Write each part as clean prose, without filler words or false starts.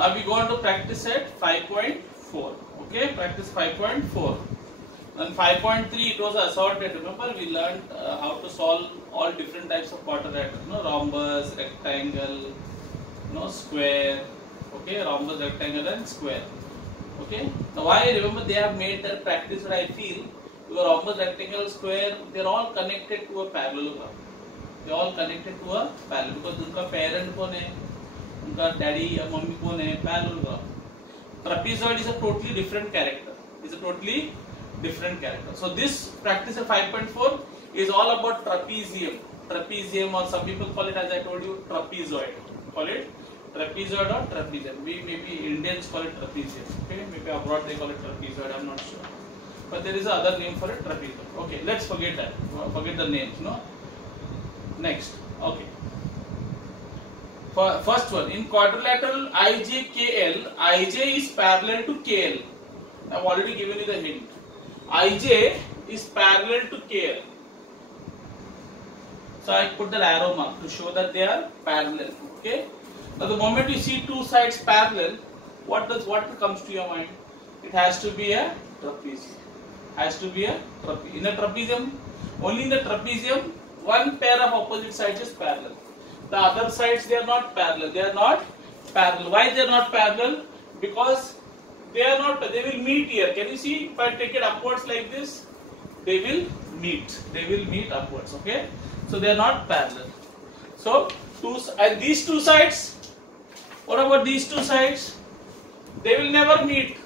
Now we go on to practice set 5.4. Okay, practice 5.4. And 5.3 it was assorted. Remember we learned how to solve all different types of quadrilateral. Rhombus, rectangle, square. Okay, rhombus, rectangle, and square. Okay. Now why? Remember they have made their practice. What I feel, your rhombus, rectangle, square, they are all connected to a parallelogram. They are all connected to a parallel because उनका parent कौन है, उनका daddy या mummy कौन है, parallelogram. Trapezoid is a totally different character. Is a totally different character. So this practice of 5.4 is all about trapezium. Trapezium, or some people call it, as I told you, trapezoid. Call it trapezoid or trapezium. We maybe Indians call it trapezium. Okay, maybe abroad they call it trapezoid. I'm not sure. But there is another name for it, trapezoid. Okay, let's forget that. Forget the names. No. Next. Okay. First one, in quadrilateral IJKL, IJ is parallel to KL. I've already given you the hint. IJ is parallel to KL. So I put the arrow mark to show that they are parallel. Okay. Now the moment you see two sides parallel, what comes to your mind? It has to be a trapezium. Has to be a trapezium. In a trapezium, only in the trapezium, one pair of opposite sides is parallel. The other sides, they are not parallel. They are not parallel. Why they are not parallel? Because they are not. They will meet here. Can you see? If I take it upwards like this, they will meet. They will meet upwards. Okay. So they are not parallel. So and these two sides. What about these two sides? They will never meet.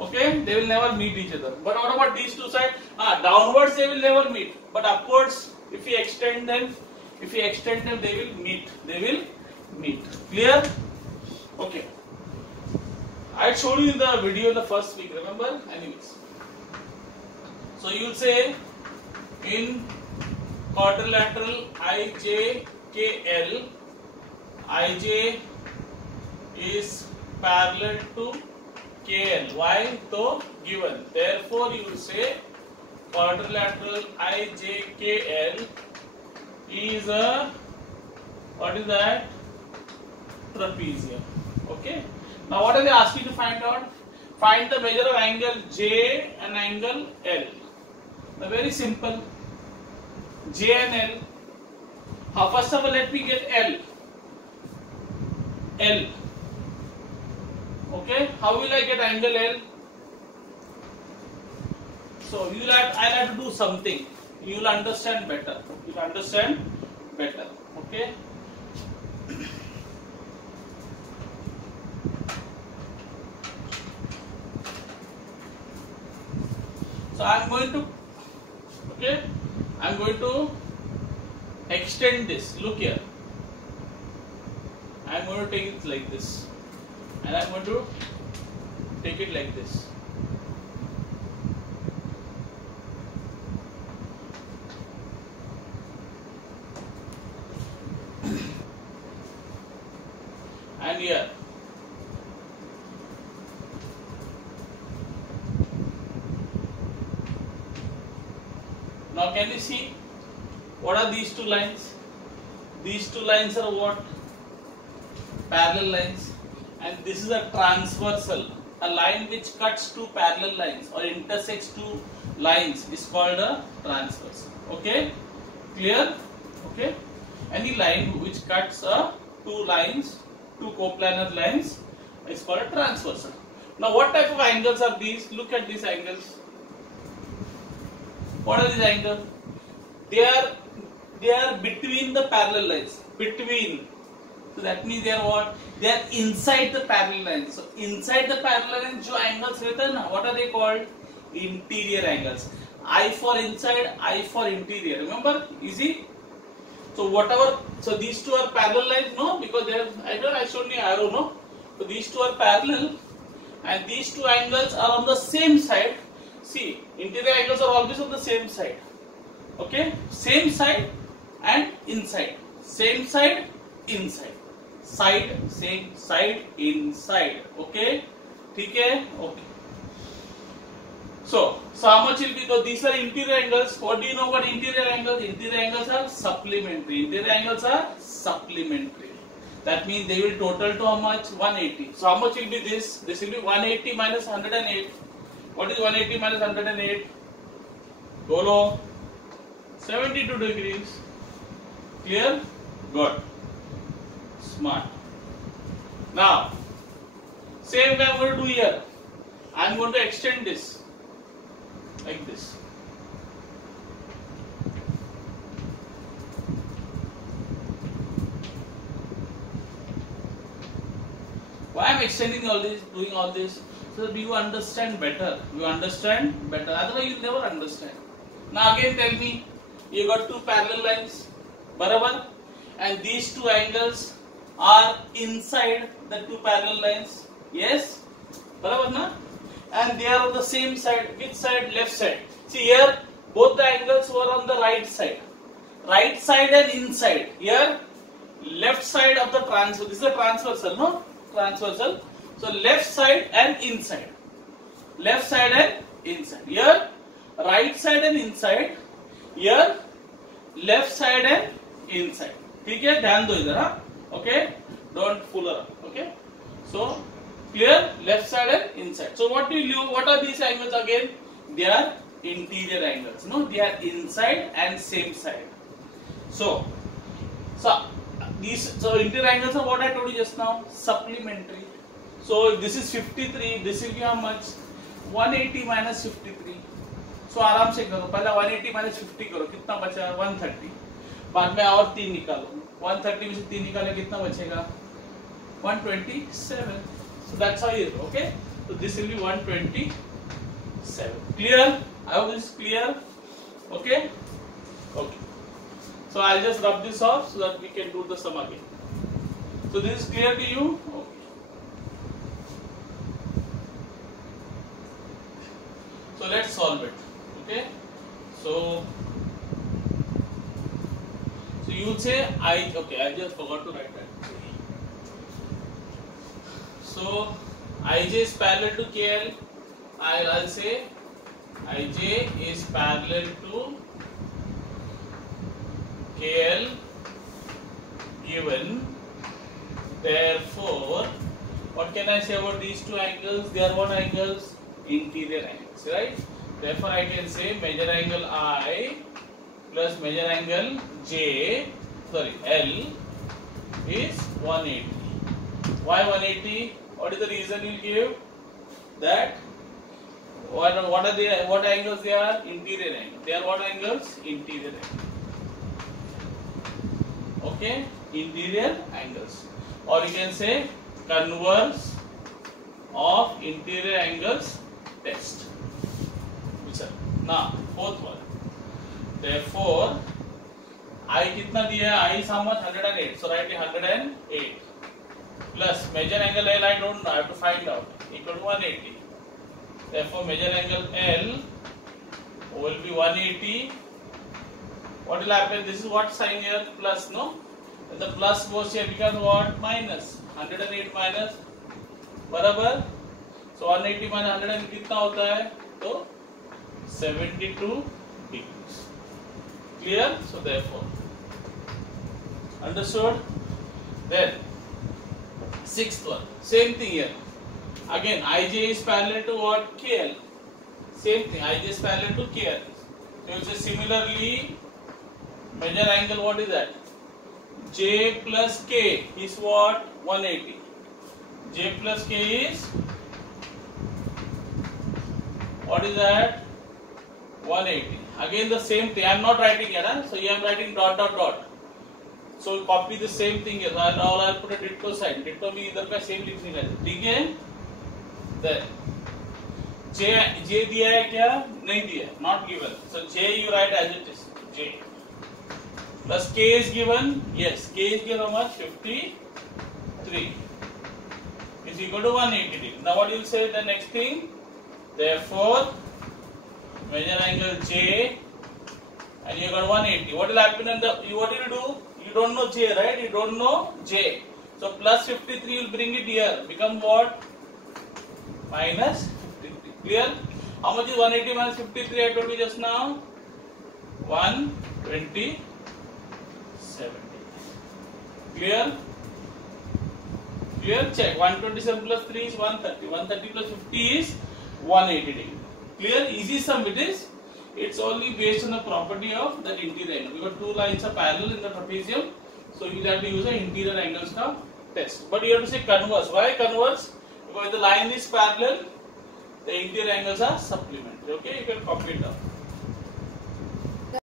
Okay, they will never meet each other. But what about these two sides? Downwards they will never meet. But upwards, if we extend them, they will meet. They will meet. Clear? Okay. I showed you in the video the first week. Remember? Anyways. So you will say in quadrilateral IJKL, IJ is parallel to KL. Why? So given. Therefore, you will say quadrilateral IJKL is a, what is that? Trapezium. Okay. Now what are they asking to find out? Find the measure of angle J and angle L. Now very simple. J and L. First of all, let me get L. L. Okay. How will I get angle L? So I'll have to do something. You will understand better. You will understand better. Okay. So I'm going to extend this. Look here. I'm going to take it like this, and I'm going to take it like this. And here. Now can you see what are these two lines? These two lines are what? Parallel lines. And this is a transversal. A line which cuts two parallel lines or intersects two lines is called a transversal. Okay? Clear? Okay? Any line which cuts two lines, two coplanar lines is called a transversal. Now what type of angles are these? Look at these angles. What are these angles? They are between the parallel lines. Between. So that means they are what? They are inside the parallel lines. So inside the parallel lines, जो angles रहते हैं ना, what are they called? Interior angles. I for inside, I for interior. Remember? Easy. So whatever. So these two are parallel lines, no? Because they are. I showed you arrow, no? So these two are parallel, and these two angles are on the same side. See, interior angles are always on the same side. Okay? Same side and inside. Same side, inside. Side, same side, inside. Okay? Okay? Okay. So how much will be? So these are interior angles. What do you know about interior angles? Interior angles are supplementary. Interior angles are supplementary. That means they will total to how much? 180. So how much will be this? This will be 180 minus 108. What is 180 minus 108? Bolo. 72 degrees. Clear? Good. Smart. Now, same way I am going to do here. I am going to extend this like this. Why I am extending all this, doing all this? So that you understand better. You understand better. Otherwise, you never understand. Now again tell me, you got two parallel lines, barabar, and these two angles are inside the two parallel lines. Yes, barabar na? And they are on the same side. Which side? Left side. See here, both the angles were on the right side. Right side and inside. Here, left side of the transversal. This is a transversal, no? Transversal. So left side and inside. Left side and inside. Here, right side and inside. Here, left side and inside. ठीक है, ध्यान दो इधर, हाँ? Okay, don't fool around. Okay, so clear, left side and inside. So what do you do? What are these angles again? They are interior angles. No, they are inside and same side. So these interior angles are what I told you just now. Supplementary. So if this is 53, this will be how much? 180 minus 53. So आराम से करो. पहले 180 minus 50 करो. कितना बचा? 130. बाद में और 3 निकालो. 130 में से 3 निकाले कितना बचेगा? 127. So that's how you do. Okay. So this will be 127. Clear? I hope this is clear. Okay. Okay. So I'll just rub this off so that we can do the sum again. So this is clear to you? Okay. So let's solve it. Okay. So you would say I just forgot to write that. So Ij is parallel to KL. I'll say Ij is parallel to KL given. Therefore, what can I say about these two angles? They are what angles? Interior angles, right? Therefore, I can say measure angle I plus measure angle L is 180. Why 180? What is the reason you give? That what angles they are? Interior angles. They are what angles? Interior angles. Okay, interior angles. Or you can say converse of interior angles test. Now fourth one. Therefore, I कितना दिया है? I is how much? 108. So write 108 plus measure angle L. I don't know. I have to find out. Equal to 180. Therefore, measure angle L will be 180. What will happen? This is what sign here? Plus, no? When the plus goes here, becomes what? Minus. 108 minus. बराबर. So 180 minus 100 कितना होता है? तो 72 degrees. Clear? So therefore, understood? Then sixth one, same thing here. Again, Ij is parallel to what? KL. Same thing. Ij is parallel to KL. So you say similarly, measure angle. What is that? J plus K is what? 180. J plus K is what is that? 180. Again the same thing. I am not writing here, huh? So here I am writing dot dot dot. So copy the same thing here. I'll put a ditto sign. Ditto में इधर का same लिखने का है. ठीक है? Then J दिया है क्या? नहीं दिया. Not given. So J you write as it is. J plus K is given. Yes, K is given how much? 53 is equal to 180 degrees. Now what you will say the next thing? Therefore, measure angle J and you got 180. What will happen in the, what will you do? You don't know J, right? You don't know J. So plus 53 will bring it here. Become what? Minus 53. Clear? How much is 180 minus 53? I told you just now. 127. Clear? Clear? Check. 127 plus 3 is 130. 130 plus 50 is 180 degree. Clear? Easy sum it is. It's only based on the property of that interior angle. Because two lines are parallel in the trapezium, so you will have to use an interior angles ka test. But you have to say converse. Why converse? Because the line is parallel, the interior angles are supplementary. Okay, you can copy it down.